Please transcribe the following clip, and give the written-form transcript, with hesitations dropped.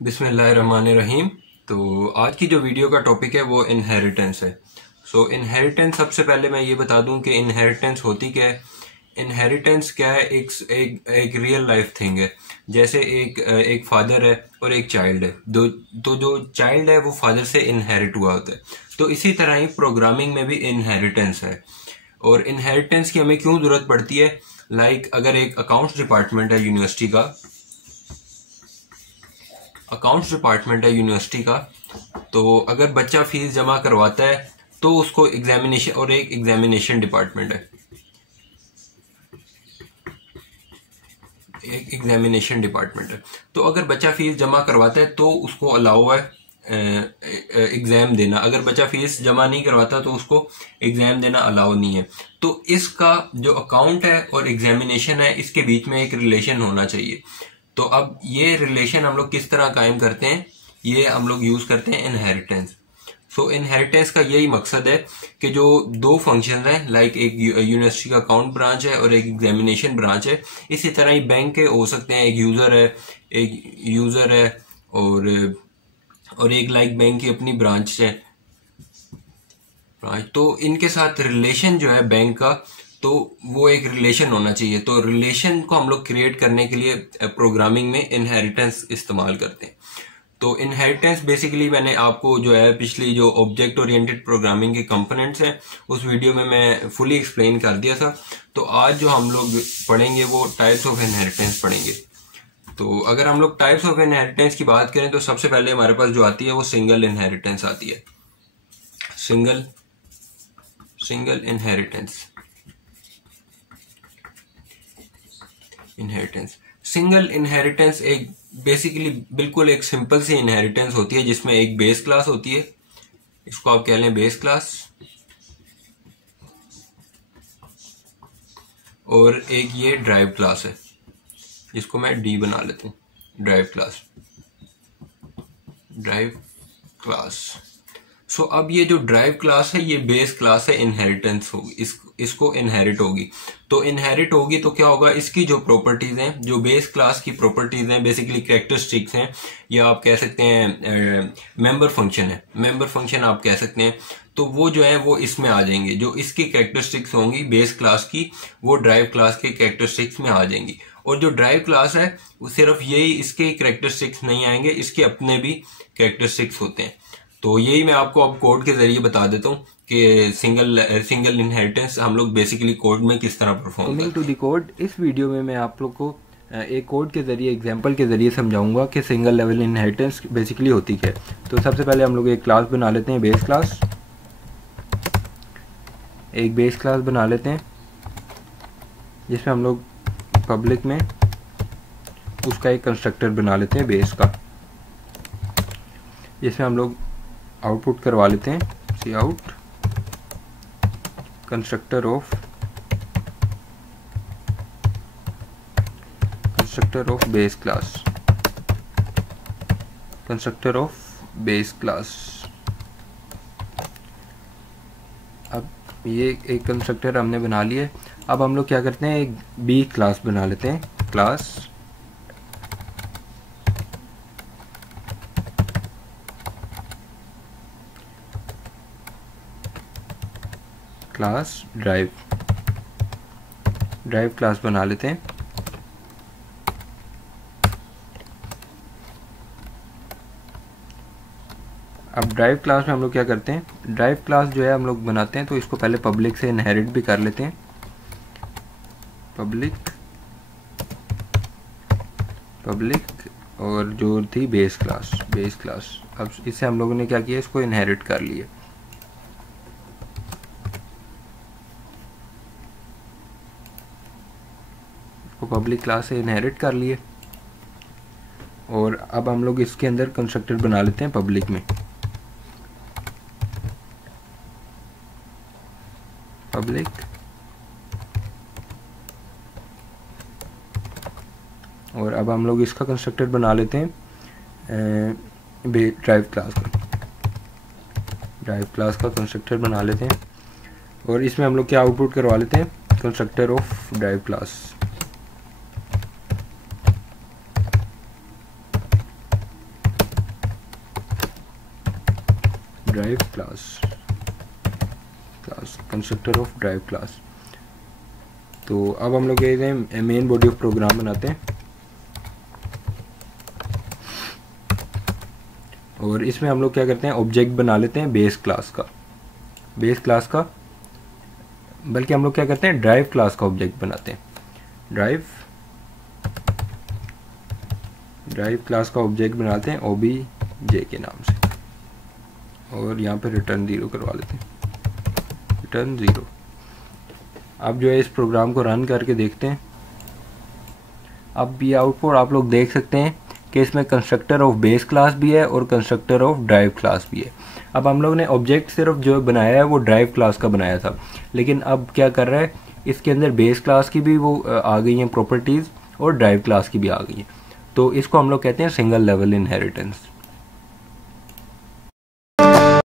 बिस्मिल्लाहिर्रहमानिर्रहीम। तो आज की जो वीडियो का टॉपिक है वो इनहेरिटेंस है। इनहेरिटेंस, सबसे पहले मैं ये बता दूं कि इनहेरिटेंस होती क्या है। इनहेरिटेंस क्या है? एक रियल लाइफ थिंग है। जैसे एक फादर है और एक चाइल्ड है। तो जो चाइल्ड है वो फादर से इनहेरिट हुआ होता है। तो इसी तरह ही प्रोग्रामिंग में भी इनहेरिटेंस है। और इनहेरिटेंस की हमें क्यों जरूरत पड़ती है? अगर एक अकाउंट्स डिपार्टमेंट है यूनिवर्सिटी का, तो अगर बच्चा फीस जमा करवाता है तो उसको एग्जामिनेशन, और एक एग्जामिनेशन डिपार्टमेंट है, तो अगर बच्चा फीस जमा करवाता है तो उसको अलाउ है एग्जाम देना। अगर बच्चा फीस जमा नहीं करवाता तो उसको एग्जाम देना अलाउ नहीं है। तो इसका जो अकाउंट है और एग्जामिनेशन है, इसके बीच में एक रिलेशन होना चाहिए। तो अब ये रिलेशन हम लोग किस तरह कायम करते हैं? ये हम लोग यूज करते हैं इनहेरिटेंस। इनहेरिटेंस का यही मकसद है कि जो दो फंक्शन है, एक यूनिवर्सिटी का अकाउंट ब्रांच है और एक एग्जामिनेशन ब्रांच है, इसी तरह ही बैंक के हो सकते हैं। एक यूजर है और एक बैंक की अपनी ब्रांच है। तो इनके साथ रिलेशन जो है बैंक का, तो वो एक रिलेशन होना चाहिए। तो रिलेशन को हम लोग क्रिएट करने के लिए प्रोग्रामिंग में इनहेरिटेंस इस्तेमाल करते हैं। तो इनहेरिटेंस बेसिकली मैंने आपको जो है पिछली जो ऑब्जेक्ट ओरिएंटेड प्रोग्रामिंग के कंपोनेंट्स हैं उस वीडियो में मैं फुली एक्सप्लेन कर दिया था। तो आज जो हम लोग पढ़ेंगे वो टाइप्स ऑफ इनहेरिटेंस पढ़ेंगे। तो अगर हम लोग टाइप्स ऑफ इनहेरिटेंस की बात करें तो सबसे पहले हमारे पास जो आती है वो सिंगल इनहेरिटेंस आती है। सिंगल इनहेरिटेंस सिंगल इनहेरिटेंस एक बेसिकली बिल्कुल एक सिंपल सी इनहेरिटेंस होती है जिसमें एक बेस क्लास होती है। इसको आप कह लें बेस क्लास, और एक ये ड्राइव क्लास है जिसको मैं डी बना लेता हूँ। Drive class. अब ये जो ड्राइव क्लास है ये बेस क्लास है, इनहेरिटेंस होगी, इसको इनहेरिट होगी। तो इनहेरिट होगी तो क्या होगा? इसकी जो प्रॉपर्टीज हैं, जो बेस क्लास की प्रॉपर्टीज हैं, बेसिकली कैरेक्टरिस्टिक्स हैं, या आप कह सकते हैं मेंबर फंक्शन आप कह सकते हैं। तो वो जो है वो इसमें आ जाएंगे। जो इसकी कैरेक्टरिस्टिक्स होंगी बेस क्लास की, वो ड्राइव क्लास के कैरेक्टरिस्टिक्स में आ जाएंगी। और जो ड्राइव क्लास है वो सिर्फ यही, इसके कैरेक्टरिस्टिक्स नहीं आएंगे, इसके अपने भी कैरेक्टरिस्टिक्स होते हैं। तो यही मैं आपको अब कोड के जरिए बता देता हूँ कि सिंगल इनहेरिटेंस हम लोग बेसिकली कोड में किस तरह परफॉर्म करते हैं। टू दी कोड, इस वीडियो में मैं आप लोग को एक कोड के जरिए, एग्जांपल के जरिए समझाऊंगा कि सिंगल लेवल इनहेरिटेंस बेसिकली होती क्या है। तो सबसे पहले हम लोग एक क्लास बना लेते हैं, बेस क्लास। एक बेस क्लास बना लेते हैं जिसमें हम लोग पब्लिक में उसका एक कंस्ट्रक्टर बना लेते हैं बेस का, जिसमें हम लोग आउटपुट करवा लेते हैं cout constructor of base class. अब ये एक कंस्ट्रक्टर हमने बना लिया। अब हम लोग क्या करते हैं, एक बी क्लास बना लेते हैं, क्लास ड्राइव क्लास बना लेते हैं। अब ड्राइव क्लास में हम लोग क्या करते हैं, ड्राइव क्लास जो है हम लोग बनाते हैं तो इसको पहले पब्लिक से इनहेरिट भी कर लेते हैं। पब्लिक और जो थी बेस क्लास। अब इससे हम लोगों ने क्या किया, इसको इनहेरिट कर लिया। पब्लिक क्लास से इनहेरिट कर लिए। और अब हम लोग इसके अंदर कंस्ट्रक्टर बना लेते हैं पब्लिक में। और अब हम लोग इसका कंस्ट्रक्टर बना लेते हैं ड्राइव क्लास का कंस्ट्रक्टर बना लेते हैं। और इसमें हम लोग क्या आउटपुट करवा लेते हैं, constructor of drive class. Drive class constructor of drive class. तो अब हम लोग कहते हैं मेन बॉडी ऑफ प्रोग्राम बनाते हैं और इसमें हम लोग क्या करते हैं, ऑब्जेक्ट बना लेते हैं बेस क्लास का, बल्कि हम लोग क्या करते हैं ड्राइव क्लास का ऑब्जेक्ट बनाते हैं। ड्राइव क्लास का ऑब्जेक्ट बनाते हैं OBJ के नाम से और यहाँ पे रिटर्न 0 करवा लेते हैं, रिटर्न 0। अब जो है इस प्रोग्राम को रन करके देखते हैं। अब ये आउटपुट आप लोग देख सकते हैं कि इसमें कंस्ट्रक्टर ऑफ बेस क्लास भी है और कंस्ट्रक्टर ऑफ ड्राइव क्लास भी है। अब हम लोग ने ऑब्जेक्ट सिर्फ जो बनाया है वो ड्राइव क्लास का बनाया था, लेकिन अब क्या कर रहा है, इसके अंदर बेस क्लास की भी वो आ गई हैं प्रॉपर्टीज़ और ड्राइव क्लास की भी आ गई हैं। तो इसको हम लोग कहते हैं सिंगल लेवल इनहेरिटेंस।